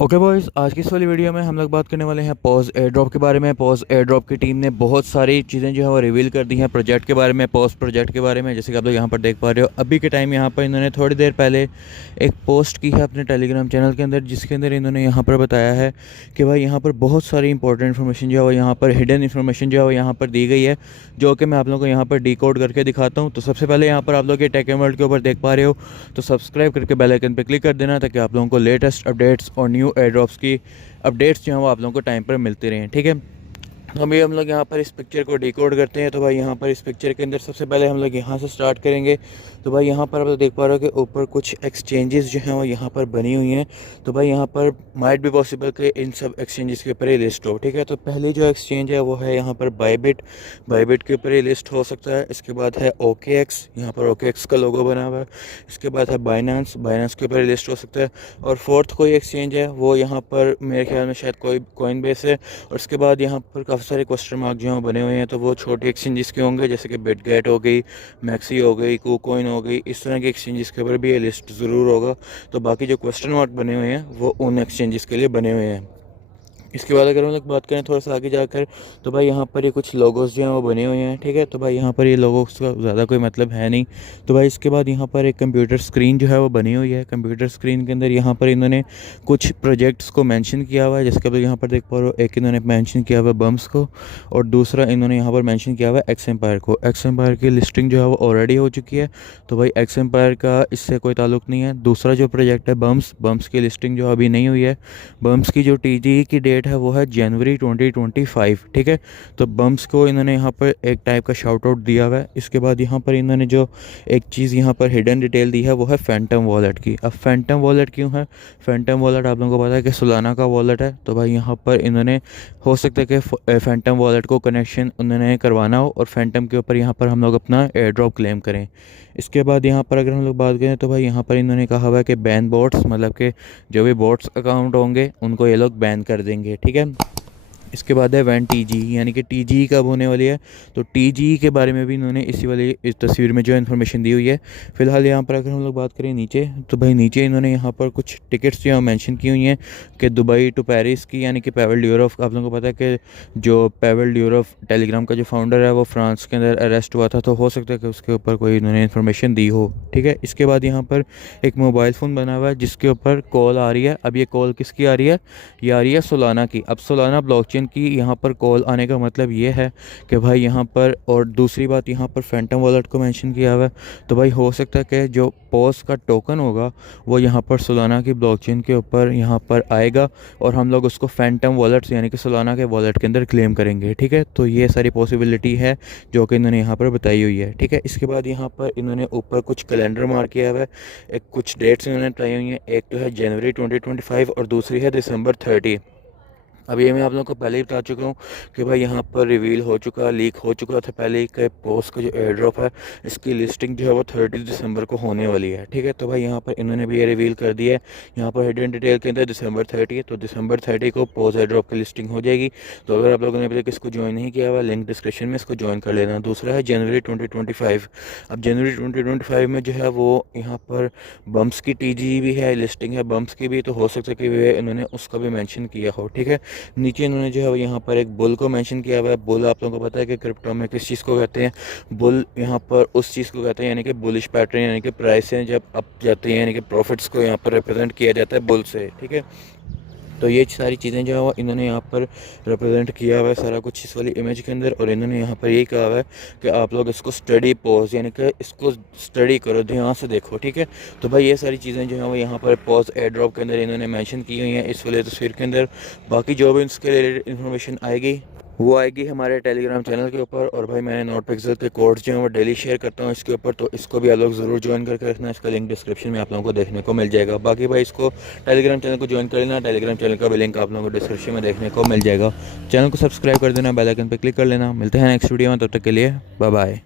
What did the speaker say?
Okay boys, आज की इस वाली वीडियो में हम लोग बात करने वाले हैं पॉज एयर ड्रॉप के बारे में। पॉज एयर ड्रॉप की टीम ने बहुत सारी चीज़ें जो है वो रिवील कर दी हैं प्रोजेक्ट के बारे में, पॉज प्रोजेक्ट के बारे में। जैसे कि आप लोग यहाँ पर देख पा रहे हो, अभी के टाइम यहाँ पर इन्होंने थोड़ी देर पहले एक पोस्ट की है अपने टेलीग्राम चैनल के अंदर, जिसके अंदर इन्होंने यहाँ पर बताया है कि भाई यहाँ पर बहुत सारी इंपॉर्टेंट इन्फॉर्मेशन जो है वो यहाँ पर हिडन इन्फॉर्मेशन जो है वो यहाँ पर दी गई है, जो कि मैं आप लोगों को यहाँ पर डिकोड करके दिखाता हूँ। तो सबसे पहले यहाँ पर आप लोग ये टेक वर्ल्ड के ऊपर देख पा रहे हो, तो सब्सक्राइब करके बेल आइकन पर क्लिक कर देना, ताकि आप लोगों को लेटेस्ट अपडेट्स और न्यू एयर ड्रॉप्स की अपडेट्स जो हैं वो आप लोगों को टाइम पर मिलते रहें। ठीक है, तो अभी हम लोग यहाँ पर इस पिक्चर को डिकोड करते हैं। तो भाई यहाँ पर इस पिक्चर के अंदर सबसे पहले हम लोग यहाँ से स्टार्ट करेंगे। तो भाई यहाँ पर आप लोग देख पा रहे हो कि ऊपर कुछ एक्सचेंजेस जो हैं वो यहाँ पर बनी हुई हैं। तो भाई यहाँ पर माइट बी पॉसिबल कि इन सब एक्सचेंजेस के ऊपर ही लिस्ट हो। ठीक है, तो पहली जो एक्सचेंज है वो है यहाँ पर बायबिट के ऊपर ही लिस्ट हो सकता है। इसके बाद है OKX, यहाँ पर OKX का लोगो बना हुआ है। इसके बाद है बाइनेंस के ऊपर ही लिस्ट हो सकता है। और फोर्थ कोई एक्सचेंज है वो यहाँ पर मेरे ख्याल में शायद कोई कॉइनबेस है। और उसके बाद यहाँ पर काफ़ी सारे क्वेश्चन मार्क जो हैं बने हुए हैं, तो वो छोटे एक्सचेंजेस के होंगे, जैसे कि बिटगेट हो गई, मैक्सी हो गई, कूकॉइन हो गई। इस तरह के एक्सचेंजेस के ऊपर भी ये लिस्ट ज़रूर होगा। तो बाकी जो क्वेश्चन मार्क बने हुए हैं वो उन एक्सचेंजेस के लिए बने हुए हैं। इसके बाद अगर हम लोग बात करें थोड़ा सा आगे जाकर, तो भाई यहाँ पर ये कुछ लोगोस जो हैं वो बने हुए हैं। ठीक है, तो भाई यहाँ पर ये लोगोस का ज़्यादा कोई मतलब है नहीं। तो भाई इसके बाद यहाँ पर एक कंप्यूटर स्क्रीन जो है वो बनी हुई है। कंप्यूटर स्क्रीन के अंदर यहाँ पर इन्होंने कुछ प्रोजेक्ट्स को मेंशन किया हुआ है, जैसे कि आप यहाँ पर देख पा रहे हो। एक इन्होंने मेंशन किया हुआ है बम्स को, और दूसरा इन्होंने यहाँ पर मेंशन किया हुआ है एक्स एम्पायर को। एक्स एम्पायर की लिस्टिंग जो है वो ऑलरेडी हो चुकी है, तो भाई एक्स एम्पायर का इससे कोई ताल्लुक नहीं है। दूसरा जो प्रोजेक्ट है बम्स की लिस्टिंग जो अभी नहीं हुई है। बम्स की जो TGE की डेट है वो है जनवरी 2025। ठीक है, तो बम्स को इन्होंने यहाँ पर एक टाइप का शाउट आउट दिया हुआ है। इसके बाद यहाँ पर इन्होंने जो एक चीज़ यहाँ पर हिडन डिटेल दी है वो है फैंटम वॉलेट की। अब फैंटम वॉलेट क्यों है? फैंटम वॉलेट आप लोगों को पता है कि सोलाना का वॉलेट है। तो भाई यहाँ पर इन्होंने हो सकता है कि फैंटम वॉलेट को कनेक्शन उन्होंने करवाना हो, और फैंटम के ऊपर यहाँ पर हम लोग अपना एयर ड्रॉप क्लेम करें। इसके बाद यहाँ पर अगर हम लोग बात करें, तो भाई यहाँ पर इन्होंने कहा हुआ है कि बैन बोट्स, मतलब कि जो भी बोट्स अकाउंट होंगे उनको ये लोग बैन कर देंगे। ठीक है, इसके बाद है वैन TGE, यानी कि TGE कब होने वाली है। तो TGE के बारे में भी इन्होंने इसी वाली इस तस्वीर में जो इन्फॉर्मेशन दी हुई है। फिलहाल यहाँ पर अगर हम लोग बात करें नीचे, तो भाई नीचे इन्होंने यहाँ पर कुछ टिकट्स जो है मेंशन की हुई हैं कि दुबई टू पेरिस की, यानी कि पैवेल ड्यूरोफ। आप लोगों को पता है कि जो पैवेल ड्यूरोफ टेलीग्राम का जो फाउंडर है वो फ्रांस के अंदर अरेस्ट हुआ था, तो हो सकता है कि उसके ऊपर कोई इन्होंने इन्फॉर्मेशन दी हो। ठीक है, इसके बाद यहाँ पर एक मोबाइल फ़ोन बना हुआ है जिसके ऊपर कॉल आ रही है। अब ये कॉल किसकी आ रही है? ये आ रही है सोलाना की। अब सोलाना ब्लॉकचेन की यहाँ पर कॉल आने का मतलब ये है कि भाई यहाँ पर, और दूसरी बात यहाँ पर फैंटम वॉलेट को मेंशन किया हुआ है। तो भाई हो सकता है कि जो पॉज का टोकन होगा वो यहाँ पर सोलाना की ब्लॉकचेन के ऊपर यहाँ पर आएगा, और हम लोग उसको फैंटम वॉलेट्स यानी कि सोलाना के वॉलेट के अंदर क्लेम करेंगे। ठीक है, तो ये सारी पॉसिबिलिटी है जो कि इन्होंने यहाँ पर बताई हुई है। ठीक है, इसके बाद यहाँ पर इन्होंने ऊपर कुछ कैलेंडर मार्क किया हुआ है। एक कुछ डेट्स इन्होंने बताई हुई हैं, एक तो है जनवरी 2025 और दूसरी है दिसंबर 30। अब ये मैं आप लोगों को पहले ही बता चुका हूँ कि भाई यहाँ पर रिवील हो चुका, लीक हो चुका था पहले ही कि पोस्ट का जो एयर ड्रॉप है इसकी लिस्टिंग जो है वो 30 दिसंबर को होने वाली है। ठीक है, तो भाई यहाँ पर इन्होंने भी ये रिवील कर दिया है। यहाँ पर हिडन डिटेल के अंदर दिसंबर 30 है, तो दिसंबर 30 को पोस्ट एयर ड्रॉप की लिस्टिंग हो जाएगी। तो अगर आप लोगों ने अभी तक इसको ज्वाइन नहीं किया हुआ, लिंक डिस्क्रिप्शन में इसको ज्वाइन कर लेना। दूसरा है जनवरी 2025। अब जनवरी 2025 में जो है वो यहाँ पर बम्स की TGE भी है, लिस्टिंग है बम्स की भी, तो हो सकता है कि वे इन्होंने उसका भी मेंशन किया हो। ठीक है, नीचे इन्होंने जो है यहाँ पर एक बुल को मेंशन किया हुआ है। बुल आप लोगों को पता है कि क्रिप्टो में किस चीज़ को कहते हैं? बुल यहाँ पर उस चीज़ को कहते हैं, यानी कि बुलिश पैटर्न, यानी कि प्राइसें जब अप जाती हैं, यानी कि प्रॉफिट्स को यहाँ पर रिप्रेजेंट किया जाता है बुल से। ठीक है, तो ये सारी चीज़ें जो है वो इन्होंने यहाँ पर रिप्रेजेंट किया हुआ है सारा कुछ इस वाली इमेज के अंदर। और इन्होंने यहाँ पर यही कहा हुआ है कि आप लोग इसको स्टडी पॉज, यानी कि इसको स्टडी करो, ध्यान से देखो। ठीक है, तो भाई ये सारी चीज़ें जो हैं वो यहाँ पर पॉज एयर ड्रॉप के अंदर इन्होंने मेंशन की हुई हैं इस वाली तस्वीर के अंदर। बाकी जो भी इसके रिलेटेड इन्फॉर्मेशन आएगी वो आएगी हमारे टेलीग्राम चैनल के ऊपर। और भाई मैं नोट पिक्सल के कोड्स जो हैं वो डेली शेयर करता हूँ इसके ऊपर, तो इसको भी आप लोग ज़रूर ज्वाइन करके रखना। इसका लिंक डिस्क्रिप्शन में आप लोगों को देखने को मिल जाएगा। बाकी भाई इसको टेलीग्राम चैनल को ज्वाइन कर लेना, टेलीग्राम चैनल का भी लिंक आप लोगों को डिस्क्रिप्शन में देखने को मिल जाएगा। चैनल को सब्सक्राइब कर देना, बेल आइकन पर क्लिक कर लेना। मिलते हैं नेक्स्ट वीडियो में, तब तक के लिए बाय बाय।